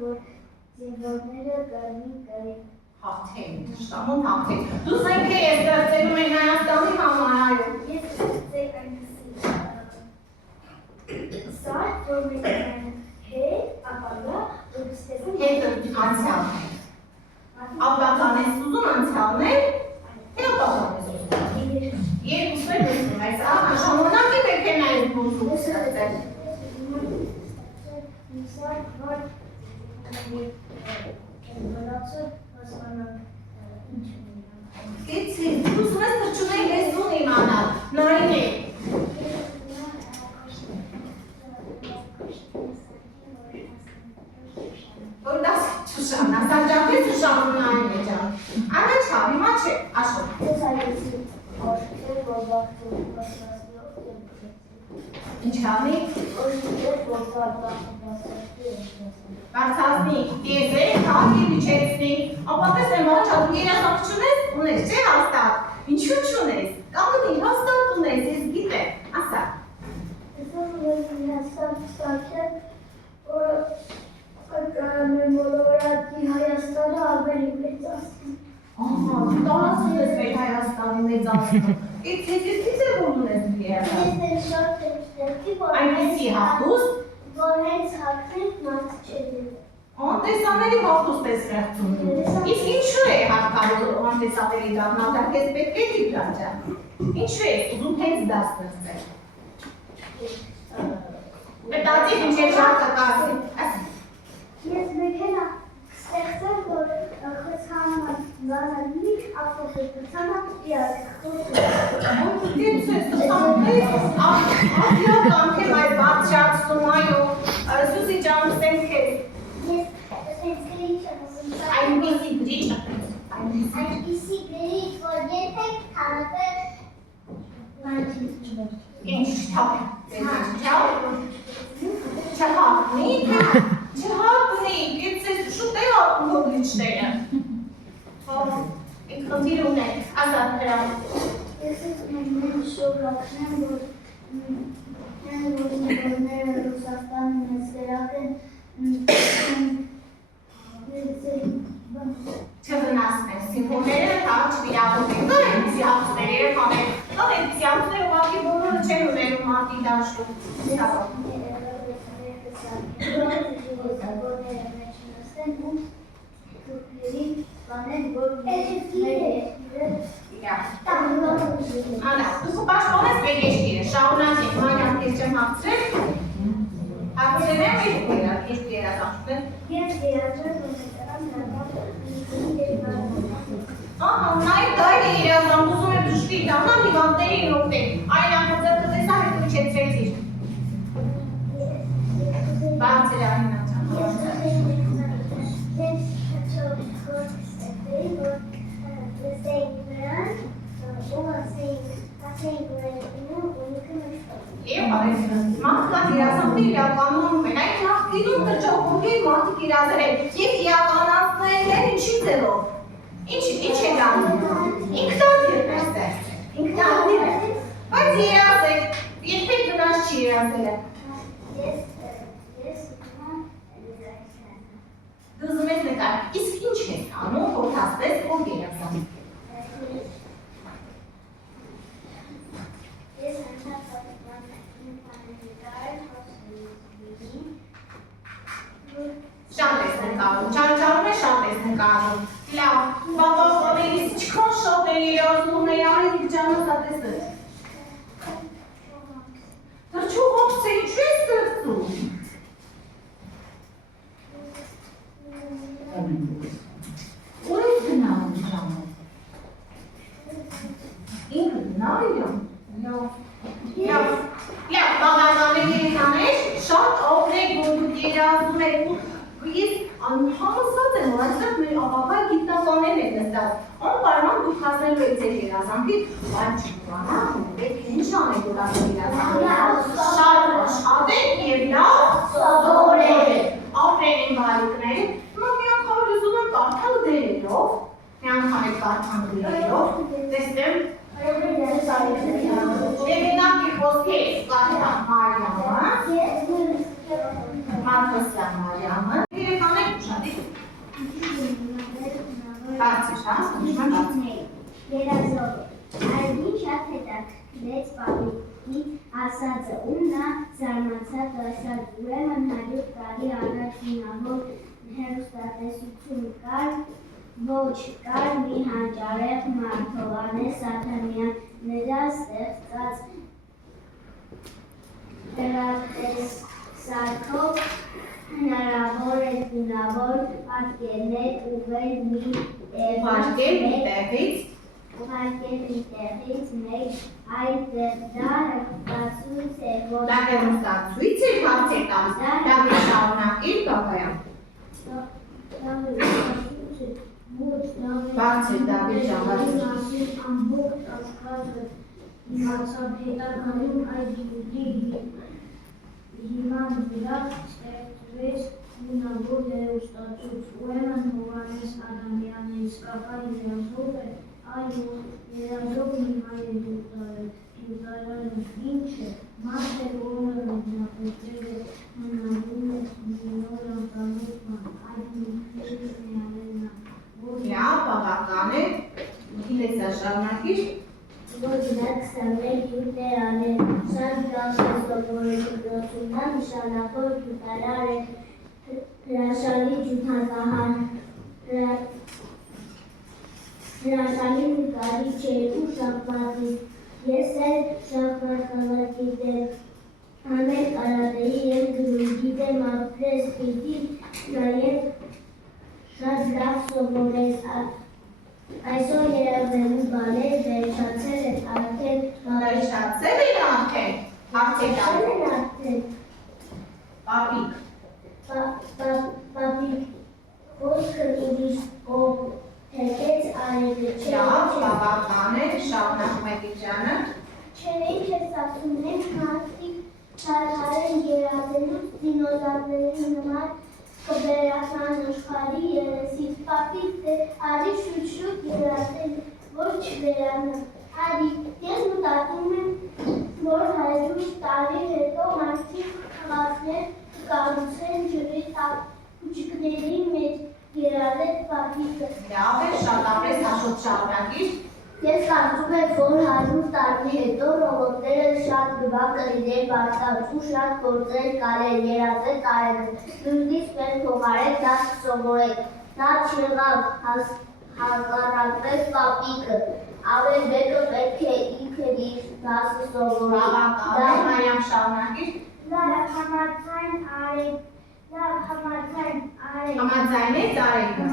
որ զինվորները կրի հաղթեն, շտամոն հաղթեն։ Դուք եք ես ստեղծելու են Հայաստանի համար այո։ Ես ստեղծեի այնպիսի սարք, որ մենք հետ, ապագա, որ ստեղծում Հետը անցյալն է։ Ապագան ես ուզում անցյալն է, թե ապագան ես ուզում։ Երկուսն էլ ուզում այս, ժամանակի մեքենայից ուզում ստեղծել։ Մի սարք, որ վրացը հասկանան ինչ ունի։ Գեցի, դու ուզում ես թրջունեի լեզուն իմանալ, նայն է։ Որ դաս չուշան, ասանջակվեց ուշանում նայն է ջան։ Անա չա, հիմա չէ, աշխոտ։ Ես այդեցի ոշկեր, որ բաղթում բասասնով Ինչ հանի։ ոշկեր, որ բաղթում Բարձասնի, տիեզերի, քաղաքի միջեցնի, ապատես եմ աղջատու երասակ չունես, ունես, չէ հաստատ, ինչու չունես, կամդի հաստատ ունես, ես գիտեմ, ասա։ Ես որ հաստատ ստակել, որ մեր մոլորակի Հայաստանը ավելի մեծացնում։ Ահա, դու տարածում ես մեր Հայաստանի մեծացնում, ես որ ունես երասակ։ Ես էլ շատ եմ ստեղծի, Այնպիսի հաղթուստ, որ հենց հաղթենք մարդ չելի։ Անտեսանելի հաղթուստ ես ստեղծում։ Իսկ ինչու է հարկավոր անտեսանելի դառնալ, դա քեզ պետք է դիպլոմ ջան։ Ինչու ես ուզում հենց դա ստեղծել։ Մտածի ինչ է շարքը կարծի։ Ես մեքենա ստեղծել, որ խցանան բանալի ավտոհետացանը իրար խոսում։ Դեպս ես ստացանքից աղյական թեմ այդ բարձրացնում այո, Սուսի ջան ստենք ես։ Ես ստենց գրիչ եմ ուզում։ Այնպիսի գրիչ Այնպիսի գրիչ, որ երբեք թարակել Ինչ չհապնի, գիծ ես շուտ է ապում գրիչները։ Իք խնդիր ունեք, ասատ հրամ։ Ես մեն շորակնեմ, որ զինվորները Ռուսաստանի մեզ վերակեն չվնասնեն, սիմվոլները տալ չվիրավորվեն, կար այնպիսի հաղթները կանեն, կար այնպիսի հաղթները ուղղակի բոլորը չեն ունենում մարդի դաշտում։ Անա, դուք պաշտպանես մեր երկիրը, շահունակեք, մանյան կեզ չեմ հաղթրել, հաղթրել եմ իսկ երազանքներ։ Ես երաճել, որ մեծարան Ահա, նայր դա է երազանք, ուզում եմ դժվի դառնալ հիվանդների նորտեն, այն ամբողջը տեսա հետ ուչեցրեցիր։ Բարձր այն աջան։ Եվ արես, մարդկան իրազանքներ իրականանում են, այն նախկինում կրճողորգի մարդիկ իրազել և իրականացնել են ինչի ձելով։ Ինչ է դանում։ Ինքնատիվ է ստեղծել, ինքնատիվ է, բայց երազել, երբեք գնաց չի երազել է։ Դուզում ես նկար, իսկ ինչ ես անում, որ հասնես ով երազան։ Շատ ես նկարում, ճանճարում է շատ ես նկարում։ Լավ, բաբա խորերից չքան շատ է երազում է, արինիք ջանոս ատեսնեց։ Թրջու հոքս է, ինչու ես ստեղծում։ Ուր ես գնալու ջանոս։ Ինքը գնալու Լավ, բավականին երեխաներ, շատ օգնեք, որ դուք երազում եք Ես համոզված եմ, որ այստեղ մեր ապագա գիտնականներ են նստած, անպայման դուք հասնելու եք ձեր երազանքից, բայց չկարողանաք, պետք է ինչ անեք, որ ասել երազանքից, շատ աշխատեք և լավ սովորեք, ապրեն բարիկներ, հիմա մի անգամ ուզում եմ կարդալ դերերով, մի անգամ եք կարդան դերերով, տեսնեմ, Եղենակի խոսքեր կարդան Մարիամը, Մարտոսյան Մարիամը, երեխաներ բարձր, հա, դժվար բարձր։ Երազող Այդին շատ հետաքրքրեց պապիկի ասածը, ու նա զարմացած ասաց, ուրեմն 100 տարի առաջ հնավոր հեռուստատեսություն կար, ոչ կար մի հանճարեղ մարդ Հովհաննես Ադամյան, նրա ստեղծած հեռատեսակով հնարավոր է գունավոր պատկերներ ուղղել մի Ուղարկել մի տեղից մեկ այլ դա հեռուստացույց է, որ դա հեռուստացույց է, հարց է տալիս, դա մի շարունակիր Գագայան։ Բարձր Դավիթ ջան, ամբողջ աշխարհը իմացավ հետագայում այդ գյուտի հիման վրա ստեղծվեց գունավոր հեռուստացույց, ուրեմն Հովհաննես Ադամյանը իսկական երազող է, այո, երազող մի հայ է դուրտարանը ինչ է, մարդ է, որը նախատեսել է հնարում է նոր անկանոց բան, այդ նույնպես միանելն է, որ բավական է, գիտես շարունակիր։ որ գնաք 21 գյուտ է անել, շատ լավ է սովորությունն է, նշանավոր գյուտարար է, հրաշալի ջութակահար, հրաշալի նկարիչ է ու շախմատիստ, ես էլ շախմատավագիտ եմ, ամեն կարատեի և գրում գիտեմ ապրես պիտի, նաև շատ լավ սովորես, այսօր երազելու բաներ վերջացել են արդեն Վերջացել են արդեն, հարց է տալիս։ Պապիկ։ Պապիկ, խոսքը ուրիշ ով թեկեց արևը չէ։ Լավ, բավական է, շարունակում է Տիգրանը։ Չէ, ինչ ես ասում, հենց մարդիկ չարհարեն երազելուց դինոզավրերի նման կբերական աշխարհի երեսից պապիկ դե արի շուտ երազել, որ չվերանա։ Արի, ես մտածում եմ, որ 100 տարի հետո մարդիկ քաղաքներ կկառուցեն ջրի տակ փուչիկների մեջ երազել պապիկը։ Լավ է, շատ ապրես հաշոտ շարունակիր։ Ես կարծում եմ, որ 100 տարի հետո ռոբոտները շատ գվա կլիներ մարդկանց ու շատ գործեր կարել երազել կարել, նույնիսկ մեր փոխարեն դա կսովորել, դա չեղավ հակառակվեց պապիկը, ամեն մեկը պետք է ինքն իր դասը սովորի։ Բավական է, Մարիամ շարունակիր։ Լավ համաձայն արեք, Համաձայնեց Արեգը։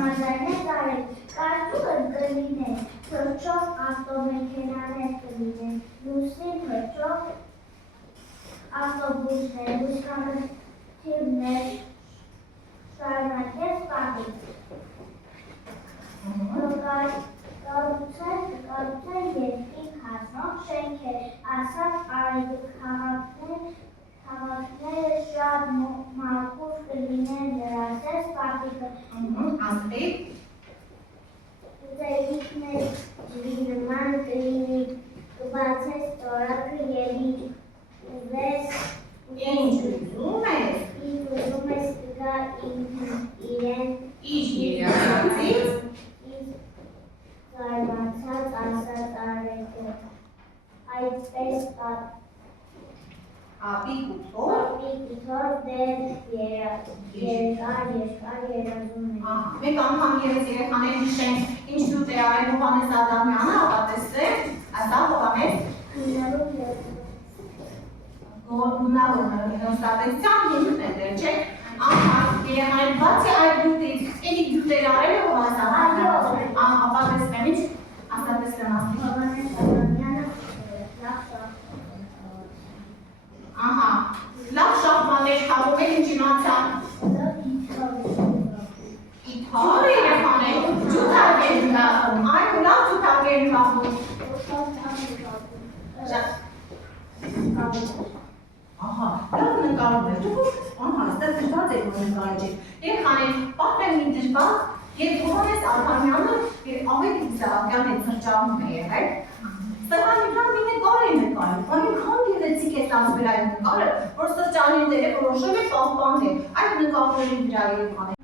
Կարծում եմ կլինեն, թռչող ավտոմեքենաներ կլինեն, լուսին թռչող ավտոբուսներ, լուսամթիվներ, շարունակեց պապիկ։ Կառուցել երկրին հասնող շենքեր, ասաց Արեգը, քաղաքները շատ մաքուր կլինեն լրացեց պապիկը։ Աստրիկ։ Ուզելիքներ ջրի նման կլինի, կբացես տորակը և ուզես Ինչ ուզում ես։ ուզում ես կգա իրեն Ինչ երազածից։ զարմացած ասաց Արեգը։ Այդպես Ապիկ ու թող։ պապիկ թող դեր երկար երազում է։ Մեկ անգամ ևս երեխաներին հիշենք ինչ դուք է արել Հովհաննես Ադամյանը, ապա տեսեք, դա Հովհաննես գունավոր հեռուստատեսության հիմքն է դեր, չէ՞։ Անգամ երեխաներին բացի այդ դուքից, էլի դուքեր արել է Հովհաննես Ադամյանը, ապա տեսնեմ ինչ, ասա տեսնեմ ասի։ Հովհաննես Ադամյանը Ահա, լավ շախմատներ խաղում են ինչ իմացան։ Իթար երեխաներ, ջութակ են խաղում, այո, լավ ջութակ են խաղում։ Ահա, լավ նկարում է, դուք ահա, ստեղ դժվար եք որ նկարիչ եք։ Երեխաներ, պատմեմ մի դժվար, երբ Հովհաննես Ադամյանը ավելի Իսահակյան հետ սրճարանում է եղել, սեղանի վրա մի նկար է նկարել, այնքան գեղեցիկ է ստացվել այդ նկարը, որ սրճարանները որոշել է պահպանել այդ նկարների վրա երեխաներ։